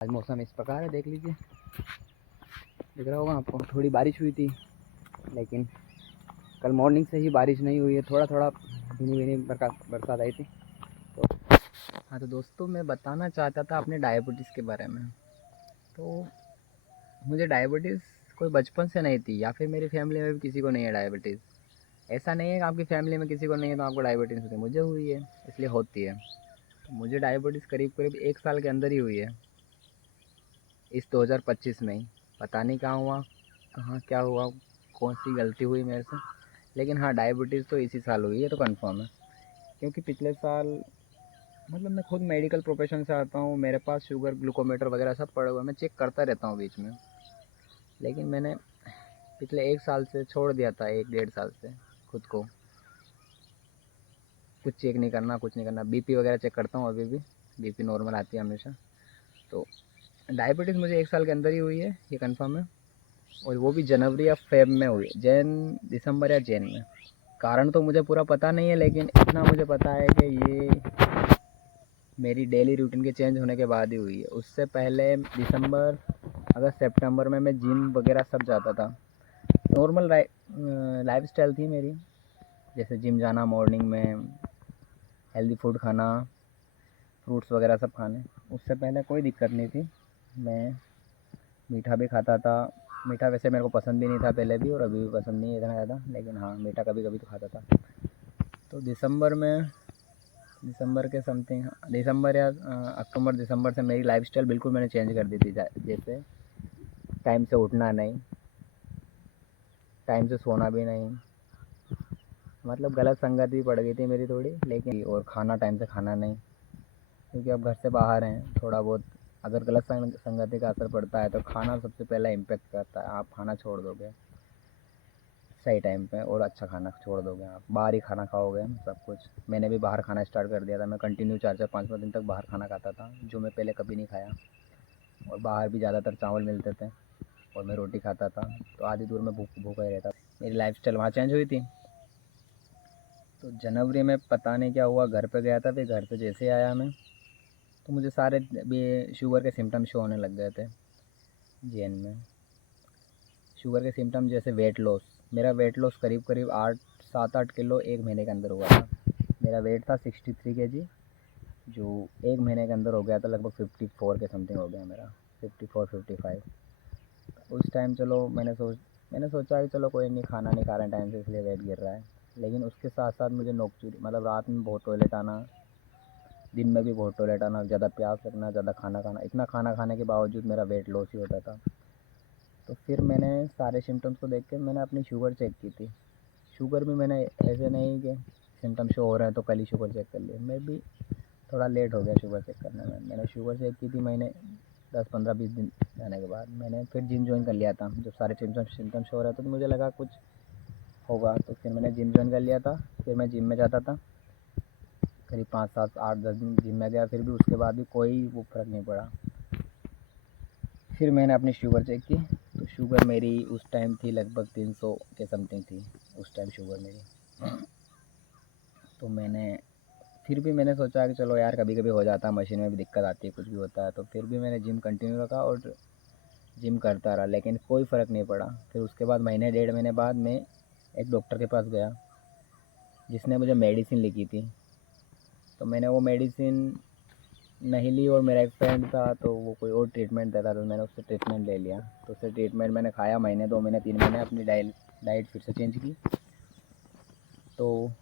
आज मौसम इस प्रकार है, देख लीजिए, दिख रहा होगा आपको। थोड़ी बारिश हुई थी, लेकिन कल मॉर्निंग से ही बारिश नहीं हुई है। थोड़ा थोड़ा भीनी भीनी बरसात आई थी। तो हाँ, तो दोस्तों मैं बताना चाहता था अपने डायबिटीज़ के बारे में। तो मुझे डायबिटीज़ कोई बचपन से नहीं थी, या फिर मेरी फैमिली में भी किसी को नहीं है डायबिटीज़। ऐसा नहीं है कि आपकी फैमिली में किसी को नहीं है तो आपको डायबिटीज़ होती है। मुझे हुई है, इसलिए होती है। तो मुझे डायबिटीज़ करीब करीब 1 साल के अंदर ही हुई है, इस 2025 में ही। पता नहीं कहाँ हुआ, कहाँ क्या हुआ, कौन सी गलती हुई मेरे से। लेकिन हाँ, डायबिटीज़ तो इसी साल हुई है, तो कंफर्म है। क्योंकि पिछले साल, मतलब मैं खुद मेडिकल प्रोफेशन से आता हूँ, मेरे पास शुगर ग्लूकोमीटर वगैरह सब पड़े हुए हैं, मैं चेक करता रहता हूँ बीच में। लेकिन मैंने पिछले 1 साल से छोड़ दिया था, 1 डेढ़ साल से खुद को कुछ चेक नहीं करना, कुछ नहीं करना। बीपी वगैरह चेक करता हूँ अभी भी, बीपी नॉर्मल आती है हमेशा। तो डायबिटीज़ मुझे 1 साल के अंदर ही हुई है, ये कंफर्म है। और वो भी जनवरी या फेब में हुई, दिसंबर या जैन में। कारण तो मुझे पूरा पता नहीं है, लेकिन इतना मुझे पता है कि ये मेरी डेली रूटीन के चेंज होने के बाद ही हुई है। उससे पहले दिसंबर, अगस्त, सितंबर में मैं जिम वगैरह सब जाता था। नॉर्मल लाइफ स्टाइल थी मेरी, जैसे जिम जाना, मॉर्निंग में हेल्दी फूड खाना, फ्रूट्स वगैरह सब खाने। उससे पहले कोई दिक्कत नहीं थी। मैं मीठा भी खाता था। मीठा वैसे मेरे को पसंद भी नहीं था पहले भी, और अभी भी पसंद नहीं है इतना ज़्यादा, लेकिन हाँ, मीठा कभी कभी तो खाता था। तो दिसंबर के समथिंग, दिसंबर या अक्टूबर दिसंबर से मेरी लाइफस्टाइल बिल्कुल मैंने चेंज कर दी थी। जैसे टाइम से उठना नहीं, टाइम से सोना भी नहीं, मतलब गलत संगत भी पड़ गई थी मेरी थोड़ी। लेकिन और खाना टाइम से खाना नहीं, क्योंकि अब घर से बाहर हैं थोड़ा बहुत। अगर गलत संगति का असर पड़ता है तो खाना सबसे पहला इम्पेक्ट करता है। आप खाना छोड़ दोगे सही टाइम पे, और अच्छा खाना छोड़ दोगे, आप बाहर ही खाना खाओगे सब कुछ। मैंने भी बाहर खाना स्टार्ट कर दिया था। मैं कंटिन्यू 4-4 5-5 दिन तक बाहर खाना खाता था, जो मैं पहले कभी नहीं खाया। और बाहर भी ज़्यादातर चावल मिलते थे, और मैं रोटी खाता था, तो आधी दूर में भूखा ही रहता। मेरी लाइफस्टाइल वहाँ चेंज हुई थी। तो जनवरी में पता नहीं क्या हुआ, घर पे गया था। फिर घर पे जैसे आया मैं, तो मुझे सारे भी शुगर के सिम्टम शो होने लग गए थे। जेन में शुगर के सिम्टम जैसे वेट लॉस। मेरा वेट लॉस करीब करीब 7-8 किलो 1 महीने के अंदर हुआ था। मेरा वेट था 63 kg, जो 1 महीने के अंदर हो गया था लगभग 54 के समथिंग हो गया मेरा, 54-55। उस टाइम चलो मैंने सोचा कि चलो कोई नहीं, खाना नहीं खा रहे हैं टाइम से, इसलिए वेट गिर रहा है। लेकिन उसके साथ साथ मुझे नोकचूरी, मतलब रात में बहुत टॉयलेट आना, दिन में भी बहुत टॉयलेट आना, ज़्यादा प्यास लगना, ज़्यादा खाना खाना। इतना खाना खाने के बावजूद मेरा वेट लॉस ही होता था। तो फिर मैंने सारे सिम्टम्स को देख के मैंने अपनी शुगर चेक की थी। शुगर भी मैंने ऐसे नहीं कि सिम्टम शो हो रहा है तो कल ही शुगर चेक कर लिया, मैं भी थोड़ा लेट हो गया शुगर चेक करने में। मैंने शुगर चेक की थी, मैंने 10-15-20 दिन जाने के बाद मैंने फिर जिम ज्वाइन कर लिया था। जब सारे सिम्टम शो हो रहे थे तो मुझे लगा कुछ होगा, तो फिर मैंने जिम ज्वाइन कर लिया था। फिर मैं जिम में जाता था, करीब 5-7-8-10 दिन जिम में गया, फिर भी उसके बाद भी कोई वो फ़र्क नहीं पड़ा। फिर मैंने अपनी शुगर चेक की, तो शुगर मेरी उस टाइम थी लगभग 300 के समथिंग थी उस टाइम शुगर मेरी। तो फिर भी मैंने सोचा कि चलो यार, कभी कभी हो जाता है, मशीन में भी दिक्कत आती है, कुछ भी होता है। तो फिर भी मैंने जिम कंटिन्यू रखा और जिम करता रहा, लेकिन कोई फ़र्क नहीं पड़ा। फिर उसके बाद महीने 1.5 महीने बाद मैं एक डॉक्टर के पास गया, जिसने मुझे मेडिसिन लिखी थी। तो मैंने वो मेडिसिन नहीं ली, और मेरा एक फ्रेंड था तो वो कोई और ट्रीटमेंट देता था, तो मैंने उससे ट्रीटमेंट ले लिया। तो उससे ट्रीटमेंट मैंने खाया, महीने 2 महीने 3 महीने, अपनी डाइट फिर से चेंज की। तो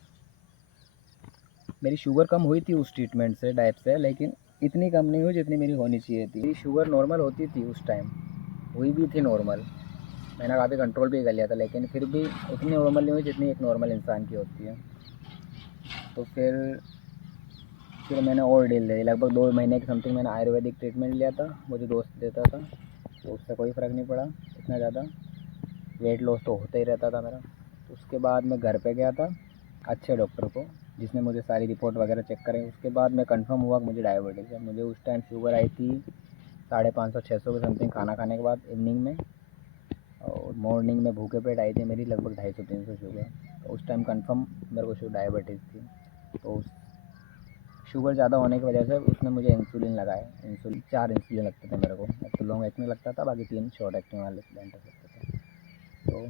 मेरी शुगर कम हुई थी उस ट्रीटमेंट से, डाइट से, लेकिन इतनी कम नहीं हुई जितनी मेरी होनी चाहिए थी। मेरी शुगर नॉर्मल होती थी उस टाइम, हुई भी थी नॉर्मल, मैंने काफ़ी कंट्रोल भी कर लिया था, लेकिन फिर भी उतनी नॉर्मल नहीं हुई जितनी एक नॉर्मल इंसान की होती है। तो फिर मैंने और डील ली, लगभग 2 महीने के समथिंग मैंने आयुर्वेदिक ट्रीटमेंट लिया था, मुझे दोस्त देता था। तो उससे कोई फ़र्क नहीं पड़ा इतना ज़्यादा, वेट लॉस तो होता ही रहता था मेरा। तो उसके बाद मैं घर पे गया था अच्छे डॉक्टर को, जिसने मुझे सारी रिपोर्ट वगैरह चेक करी। उसके बाद मैं कंफर्म हुआ कि मुझे डायबिटीज़ है। मुझे उस टाइम शुगर आई थी 550-600 के समथिंग खाना खाने के बाद इवनिंग में, और मॉर्निंग में भूखे पेट आई थी मेरी लगभग 250-300 शुगर। तो उस टाइम कंफर्म मेरे को डायबिटीज़ थी। तो शुगर ज़्यादा होने की वजह से उसने मुझे इंसुलिन लगाया। इंसुलिन 4 इंसुलिन लगते थे मेरे को। एक तो लॉन्ग एक्टिंग लगता था, बाकी 3 शॉर्ट एक्टिंग वाले सिलेंडर लगते थे। तो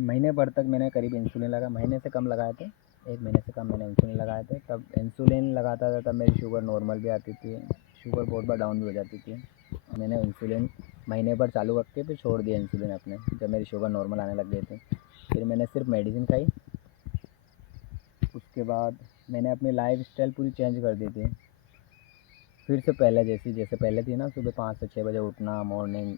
महीने भर तक मैंने करीब इंसुलिन लगाया, महीने से कम लगाए थे, 1 महीने से कम मैंने इंसुलिन लगाए थे। तब इंसुलिन लगाता था तब मेरी शुगर नॉर्मल भी आती थी, शुगर बहुत बार डाउन भी हो जाती थी। मैंने इंसुलिन महीने भर चालू रख के फिर छोड़ दिया इंसुलिन अपने, जब मेरी शुगर नॉर्मल आने लग गई थी। फिर मैंने सिर्फ मेडिसिन खाई। उसके बाद मैंने अपनी लाइफ स्टाइल पूरी चेंज कर दी थी। फिर से पहले जैसे पहले थी ना, सुबह 5 से 6 बजे उठना, मॉर्निंग,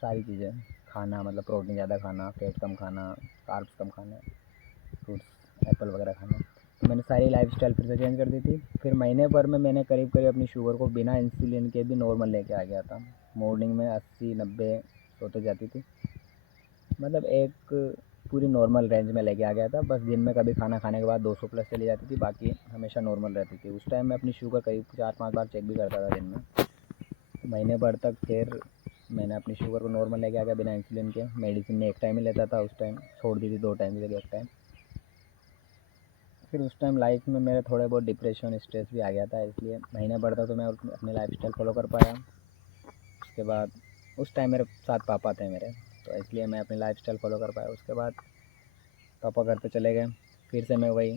सारी चीज़ें खाना, मतलब प्रोटीन ज़्यादा खाना, फैट कम खाना, कार्ब्स कम खाना, फ्रूट्स एप्पल वगैरह खाना। तो मैंने सारी लाइफस्टाइल फिर से चेंज कर दी थी। फिर महीने भर में मैंने करीब करीब अपनी शुगर को बिना इंसुलिन के भी नॉर्मल लेके आ गया था। मॉर्निंग में 80-90 सौ तो जाती थी, मतलब एक पूरी नॉर्मल रेंज में लेके आ गया था। बस दिन में कभी खाना खाने के बाद 200 प्लस चली जाती थी, बाकी हमेशा नॉर्मल रहती थी। उस टाइम मैं अपनी शुगर करीब 4-5 बार चेक भी करता था दिन में। महीने भर तक फिर मैंने अपनी शुगर को नॉर्मल लेके आ गया बिना इंसुलिन के। मेडिसिन में 1 टाइम ही लेता था, उस टाइम छोड़ दी थी 2 टाइम की जगह 1 टाइम। फिर उस टाइम लाइफ में मेरे थोड़े बहुत डिप्रेशन, स्ट्रेस भी आ गया था, इसलिए महीने भर तक तो मैं अपनी लाइफस्टाइल फॉलो कर पाया। उसके बाद उस टाइम मेरे साथ पापा थे मेरे, तो इसलिए मैं अपनी लाइफस्टाइल फॉलो कर पाया। उसके बाद पापा घर पे चले गए, फिर से मैं वही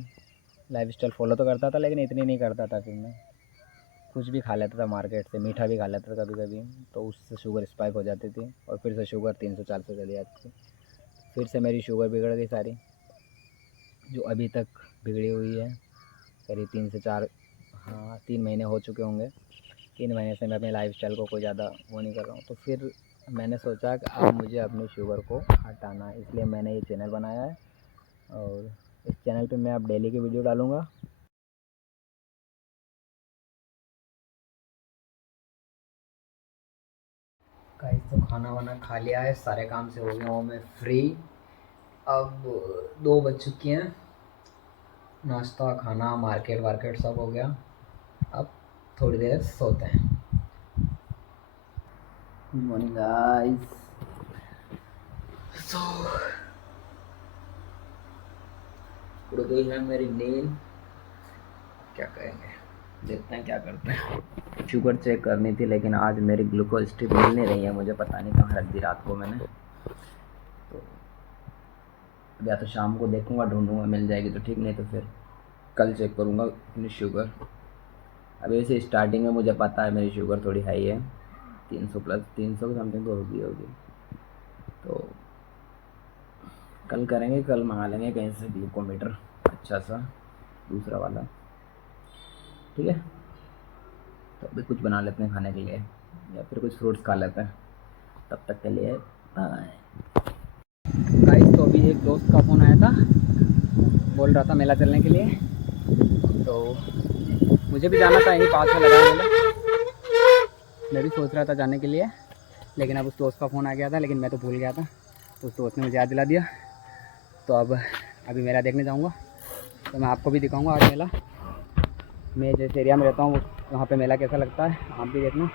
लाइफस्टाइल फॉलो तो करता था, लेकिन इतनी नहीं करता था। फिर मैं कुछ भी खा लेता था मार्केट से, मीठा भी खा लेता था कभी कभी, तो उससे शुगर स्पाइक हो जाती थी और फिर से शुगर 300-400 चली जाती थी। फिर से मेरी शुगर बिगड़ गई सारी, जो अभी तक बिगड़ी हुई है। करीब 3 से 4, हाँ 3 महीने हो चुके होंगे। 3 महीने से मैं अपनी लाइफस्टाइल को कोई ज़्यादा वो नहीं कर रहा हूँ। तो फिर मैंने सोचा कि अब मुझे अपनी शुगर को हटाना है, इसलिए मैंने ये चैनल बनाया है। और इस चैनल पे मैं अब डेली की वीडियो डालूँगा। गाइस तो खाना वाना खा लिया है, सारे काम से हो गया हूँ मैं फ्री। अब 2 बज चुकी हैं, नाश्ता खाना मार्केट वार्केट सब हो गया। अब थोड़ी देर सोते हैं। Good morning guys. सो उड़ गई है मेरी नींद, क्या करेंगे, देखते हैं क्या करते हैं। शुगर चेक करनी थी, लेकिन आज मेरी ग्लूकोज स्ट्रिप मिल नहीं रही है मुझे, पता नहीं कहाँ रख दी रात को मैंने। तो अब या तो शाम को देखूँगा, ढूंढूंगा, मिल जाएगी तो ठीक, नहीं तो फिर कल चेक करूँगा अपनी शुगर। अभी वैसे स्टार्टिंग में मुझे पता है मेरी शुगर थोड़ी हाई है, 300 प्लस, 300 के समथिंग तो होगी। तो कल करेंगे, कल मंगा लेंगे कहीं से ग्लूकोमीटर अच्छा सा, दूसरा वाला, ठीक है। तो अभी कुछ बना लेते हैं खाने के लिए, या फिर कुछ फ्रूट्स खा लेते हैं। तब तक के लिए बाय गाइस। तो अभी एक दोस्त का फ़ोन आया था, बोल रहा था मेला चलने के लिए, तो मुझे भी जाना था, यहीं पास में लगा है मेला। मैं भी सोच रहा था जाने के लिए, लेकिन अब उस दोस्त का फ़ोन आ गया था, लेकिन मैं तो भूल गया था। उस दोस्त ने मुझे याद दिला दिया। तो अब अभी मेला देखने जाऊंगा, तो मैं आपको भी दिखाऊंगा आज मेला। मैं जिस एरिया में रहता हूँ वहाँ पे मेला कैसा लगता है, आप भी देखना।